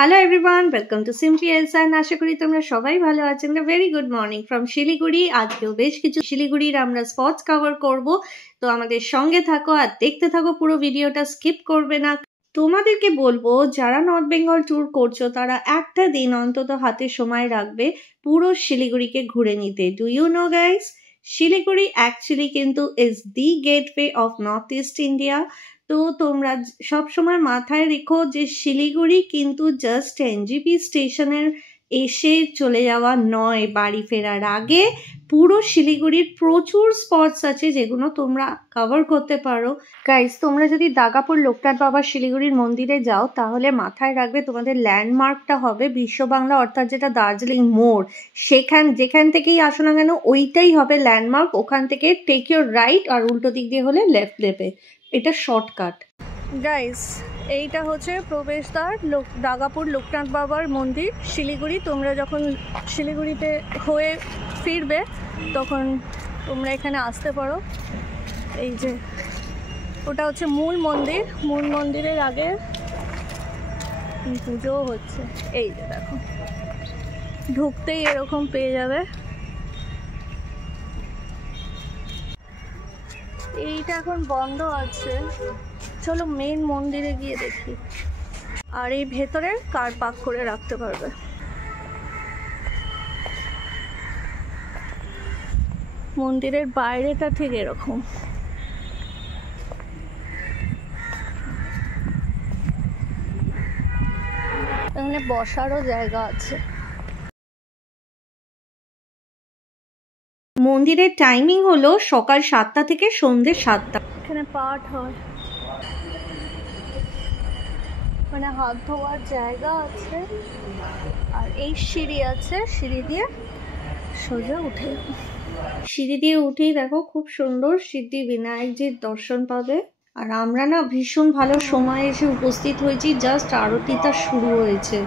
Hello everyone, welcome to Simply Elsa and আশা করি তোমরা সবাই ভালো আছেন। Very good morning from Siliguri. আজকেও বেশ কিছু শিলিগুড়ির আমরা স্পটস কভার করব, তো আমাদের সঙ্গে থাকো আর দেখতে থাকো, পুরো ভিডিওটা স্কিপ করবে না। তোমাদেরকে বলবো যারা নর্থ বেঙ্গল ট্যুর করছো তারা একটা দিন অন্তত হাতে সময় রাখবে পুরো শিলিগুড়িকে ঘুরে নিতে। Do you know guys, Siliguri actually কিন্তু is the gateway of north east India. তো তোমরা সব সময় মাথায় রেখো যে শিলিগুড়ি কিন্তু জাস্ট এনজিপি স্টেশনের এসে চলে যাওয়া নয়, বাড়ি ফেরার আগে পুরো শিলিগুড়ির প্রচুর স্পটস আছে যেগুলো তোমরা কভার করতে পারো। গাইস, তোমরা যদি দাগাপুর লোকনাথ বাবা শিলিগুড়ির মন্দিরে যাও তাহলে মাথায় রাখবে তোমাদের ল্যান্ডমার্কটা হবে বিশ্ব বাংলা, অর্থাৎ যেটা দার্জিলিং মোড়, যেখান থেকেই আসো না কেন ওইটাই হবে ল্যান্ডমার্ক। ওখান থেকে টেক ইউর রাইট আর উল্টো দিক দিয়ে হলে লেফট নেবে, এটা শর্টকাট। গাইস, এইটা হচ্ছে প্রবেশদ্বার দাগাপুর লোকনাথ বাবার মন্দির শিলিগুড়ি। তোমরা যখন শিলিগুড়িতে হয়ে ফিরবে তখন তোমরা এখানে আসতে পারো। এই যে ওটা হচ্ছে মূল মন্দির, মূল মন্দিরের আগে পুজো হচ্ছে। এই যে দেখো, ঢুকতেই এরকম পেয়ে যাবে। এইটা এখন বন্ধ আছে, চলো মেন মন্দিরে গিয়ে দেখি। আর এই ভেতরে কার পার্ক করে রাখতে পারবে। মন্দিরের বাইরেটা ঠিক এরকম। এখানে বসারও জায়গা আছে। মন্দিরের টাইমিং হলো সকাল 7টা থেকে সন্ধ্যে 7টা। এখানে পাঠ হয়, মানে হাত ধোয়ার জায়গা আছে, আর এই সিঁড়ি আছে, সিঁড়ি দিয়ে সোজা উঠে। সিঁড়ি দিয়ে উঠেই দেখো খুব সুন্দর সিদ্ধিবিনায়কজির দর্শন পাবে। আর আমরা না ভীষণ ভালো সময় এসে উপস্থিত হয়েছি, জাস্ট আরতিটা শুরু হয়েছে।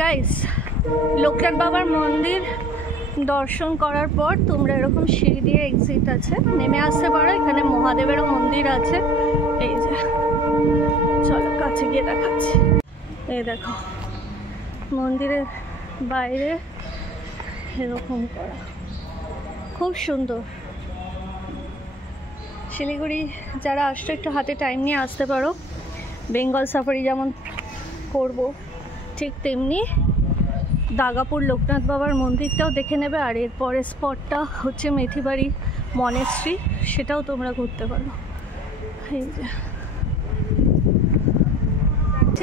গাইস, লোকনাথ বাবার মন্দির দর্শন করার পর তোমরা এরকম সিঁড়ি দিয়ে এক্সিট আছে, নেমে আসতে পারো। এখানে মহাদেবেরও মন্দির আছে। এই যে চলো কাছে গিয়ে দেখাচ্ছি। এই দেখো মন্দিরের বাইরে এরকম করা, খুব সুন্দর। শিলিগুড়ি যারা আসছো একটু হাতে টাইম নিয়ে আসতে পারো। বেঙ্গল সাফারি যেমন করব ঠিক তেমনি দাগাপুর লোকনাথ বাবার মন্দিরটাও দেখে নেবে। আর এরপরের স্পটটা হচ্ছে মেথিবাড়ি মনেস্ট্রি, সেটাও তোমরা ঘুরতে পারো। এই যে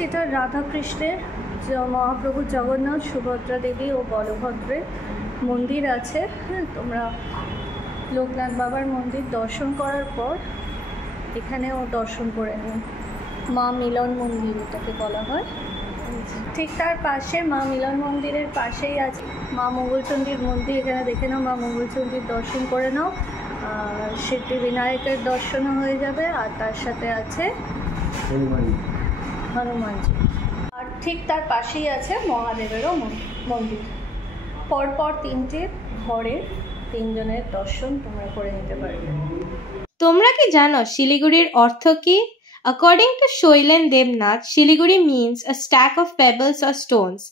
এটা রাধাকৃষ্ণের, মহাপ্রভু জগন্নাথ, সুভদ্রা দেবী ও বলভদ্রের মন্দির আছে। হ্যাঁ, তোমরা লোকনাথ বাবার মন্দির দর্শন করার পর এখানেও দর্শন করে নিন। মা মিলন মন্দির এটাকে বলা হয়। ঠিক তার পাশে মা মিলন মন্দিরের পাশেই আছে মা মঙ্গলচণ্ডীর মন্দির। এখানে দেখে নাও, মা মঙ্গলচণ্ডীর দর্শন করে নাও, সিদ্ধি বিনায়কের দর্শনও হয়ে যাবে। আর তার সাথে আছে হনুমানজি, আর ঠিক তার পাশেই আছে মহাদেবেরও মন্দির। পরপর তিনটে ঘরের তিনজনের দর্শন তোমরা করে নিতে পারবে। তোমরা কি জানো শিলিগুড়ির অর্থ কি? According to Shoilen Devnath, Siliguri means a stack of pebbles or stones.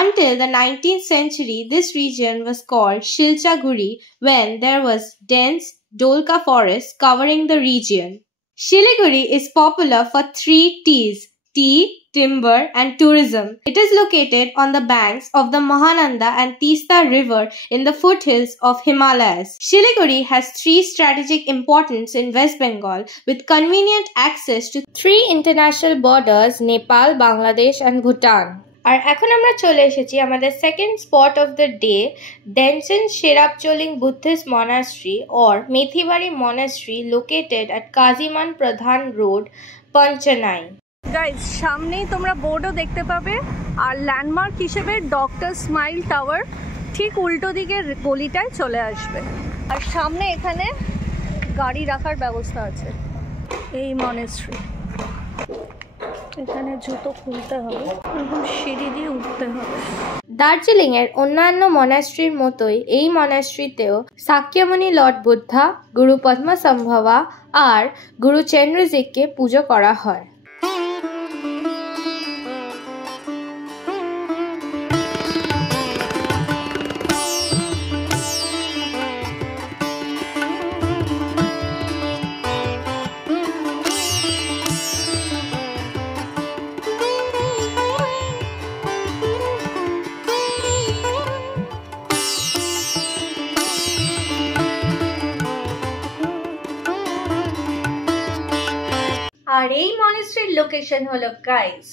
Until the 19th century, this region was called Shilchaguri when there was dense Dolka forest covering the region. Siliguri is popular for 3 T's: tea, timber, and tourism. It is located on the banks of the Mahananda and Tista River in the foothills of Himalayas. Siliguri has 3 strategic importance in West Bengal with convenient access to 3 international borders: Nepal, Bangladesh, and Bhutan. আর এখন আমরা চলে এসেছি আমাদের second spot of the day, Denchen Sherapcholing Buddhist Monastery or Methibari Monastery located at Kaziman Pradhan Road, Panchanai. Guys, সামনেই তোমরা বোর্ডও দেখতে পাবে। আর ল্যান্ডমার্ক হিসেবে ডক্টর স্মাইল টাওয়ার ঠিক উল্টো দিকের গলিটায় চলে আসবে। আর সামনে এখানে গাড়ি রাখার ব্যবস্থা আছে। এই মনেস্ট্রি, এখানে জুতো খুলতে হবে, এরকম সিঁড়ি দিয়ে উঠতে হবে। দার্জিলিং এর অন্যান্য মনাস্ট্রির মতোই এই মনাস্ট্রিতেও সাক্যমণি লর্ড বুদ্ধা, গুরু পদ্মসম্ভবা আর গুরু চেন্দ্রজিকে পুজো করা হয়। আর এই মনেস্ট্রির লোকেশন হলো গাইস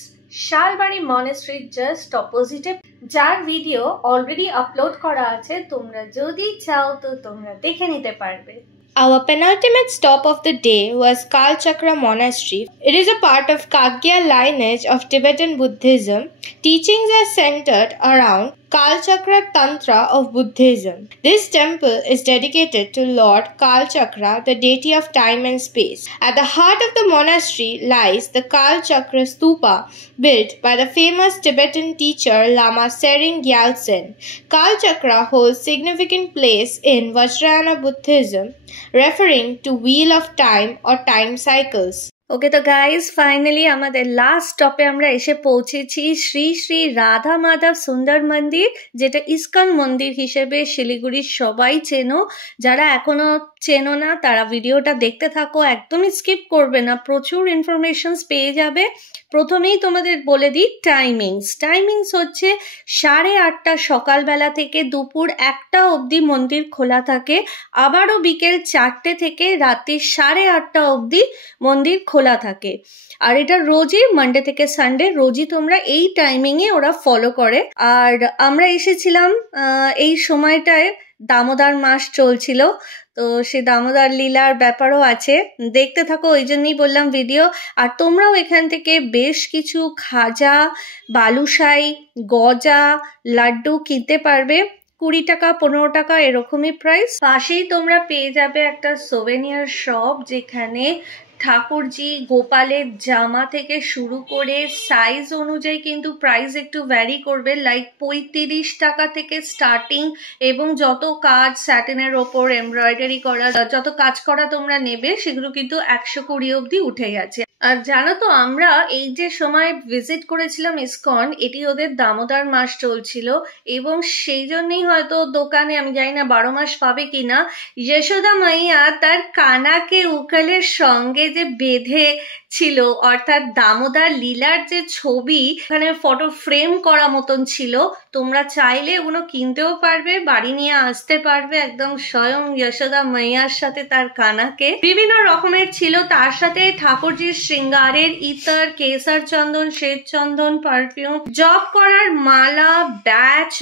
শালবাড়ি মনেস্ট্রির জাস্ট অপোজিটে, যার ভিডিও অলরেডি আপলোড করা আছে। তোমরা যদি চাও তো তোমরা দেখে নিতে পারবে। Our penultimate stop of the day was Kalchakra Monastery. It is a part of Kagya lineage of Tibetan Buddhism. Teachings are centered around Kalchakra Tantra of Buddhism. This temple is dedicated to Lord Kalchakra, the deity of time and space. At the heart of the monastery lies the Kalchakra Stupa, built by the famous Tibetan teacher Lama Tsering Gyaltsen. Kalchakra holds significant place in Vajrayana Buddhism, referring to wheel of time or time cycles. ওকে তো guys, finally আমাদের last স্টপে আমরা এসে পৌঁছেছি শ্রী শ্রী রাধা মাধব সুন্দর মন্দির, যেটা ISKCON মন্দির হিসেবে শিলিগুড়ির সবাই চেনো। যারা এখনো চেনো না তারা ভিডিওটা দেখতে থাকো, একদমই স্কিপ করবে না, প্রচুর ইনফরমেশনস পেয়ে যাবে। প্রথমেই তোমাদের বলে দিই টাইমিংস হচ্ছে 8:30 সকালবেলা থেকে দুপুর 1টা অবধি মন্দির খোলা থাকে। আবারও বিকেল 4টে থেকে রাতে 8:30 অবধি মন্দির খোলা থাকে। আর এটা রোজই, মানডে থেকে সানডে রোজই তোমরা এই টাইমিংয়ে ওরা ফলো করে। আর আমরা এসেছিলাম এই সময়টায়, দামোদর মাস চলছিল, তো সে দামোদর লীলার ব্যাপারও আছে, দেখতে থাকো, ওই জন্যই বললাম ভিডিও। আর তোমরাও এখান থেকে বেশ কিছু খাজা, বালুশাই, গজা, লাড্ডু কিনতে পারবে। 20 টাকা 15 টাকা এরকমই প্রাইস। পাশেই তোমরা পেয়ে যাবে একটা সোভেনিয়ার শপ, যেখানে ঠাকুরজি, গোপালের জামা থেকে শুরু করে সাইজ অনুযায়ী কিন্তু প্রাইস একটু ভ্যারি করবে, লাইক 35 টাকা থেকে স্টার্টিং, এবং যত কাজ স্যাটিনের ওপর এমব্রয়ডারি করা, যত কাজ করা তোমরা নেবে সেগুলো কিন্তু 120 অবধি উঠে গেছে। আর জানো তো আমরা এই যে সময় ভিজিট করেছিলাম ইসকন, এটি ওদের দামোদর মাস চলছিল এবং সেই জন্যই হয়তো দোকানে, আমি জানি না 12 মাস পাবে কিনা, যশোদা মাইয়া তার কানাকে উকালের সঙ্গে যে বেঁধে ছিল, অর্থাৎ দামোদর লীলার যে ছবি এখানে ফটো ফ্রেম করা মতন ছিল, তোমরা চাইলে ওগুলো কিনতেও পারবে, বাড়ি নিয়ে আসতে পারবে, একদম স্বয়ং যশোদা মাইয়ার সাথে তার কানাকে। বিভিন্ন রকমের ছিল, তার সাথে ঠাকুরজির শৃঙ্গারের ইতর, কেসার চন্দন, শ্বেত চন্দন, পারফিউম, জপ করার মালা,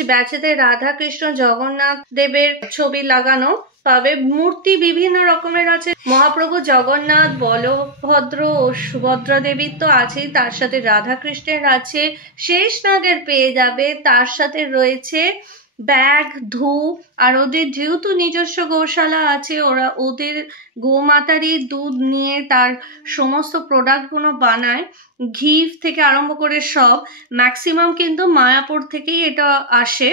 ব্যাচেতে রাধা কৃষ্ণ জগন্নাথ দেবের ছবি লাগানো পাবে। মূর্তি বিভিন্ন রকমের আছে, মহাপ্রভু জগন্নাথ, বলভদ্র ও সুভদ্রা দেবীর তো আছেই, তার সাথে রাধা কৃষ্ণের আছে, শেষ নাগের পেয়ে যাবে, তার সাথে রয়েছে ব্যাগ, ধূপ, আর ওদের যেহেতু নিজস্ব গৌশালা আছে, ওরা ওদের গোমাতারই দুধ নিয়ে তার সমস্ত প্রোডাক্টগুলো বানায়, ঘি থেকে আরম্ভ করে সব, ম্যাক্সিমাম কিন্তু মায়াপুর থেকেই এটা আসে।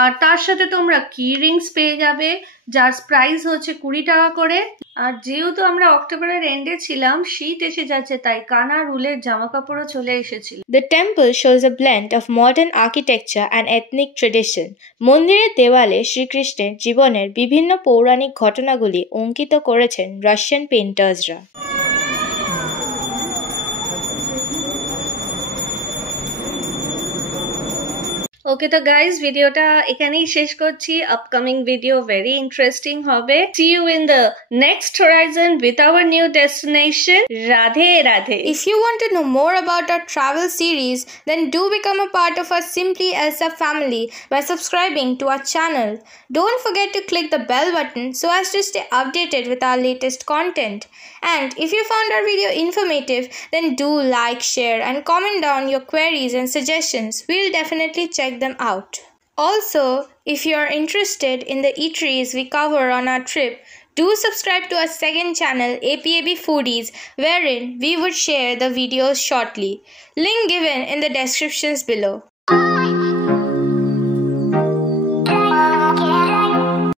আর তার সাথে তোমরা কি রিংস পেয়ে যাবে, যার প্রাইস হচ্ছে 20 টাকা করে। আর যেহেতু আমরা অক্টোবরের এন্ডে ছিলাম, শীত এসে যাচ্ছে, তাই কানা রুলের জামা কাপড়ও চলে এসেছিল। The temple shows a blend of modern architecture and ethnic tradition. মন্দিরের দেওয়ালে শ্রীকৃষ্ণের জীবনের বিভিন্ন পৌরাণিক ঘটনাগুলি অঙ্কিত করেছেন রাশিয়ান পেইন্টার্সরা। ওকে তো গাইজ, ভিডিওটা এখানেই শেষ করছি। আপকামিং ভিডিও ভেরি ইন্টারেস্টিং হবে। See you in the next horizon with our new destination. Radhe Radhe. If you want to know more about our travel series, then do become a part of our Simply Elsa family by subscribing to our channel. Don't forget to click the bell button so as to stay updated with our latest content. And if you found our video informative, then do like, share and comment down your queries and suggestions. We'll definitely check them out. Also, if you are interested in the eateries we cover on our trip, do subscribe to our second channel, APAB Foodies, wherein we would share the videos shortly. Link given in the descriptions below.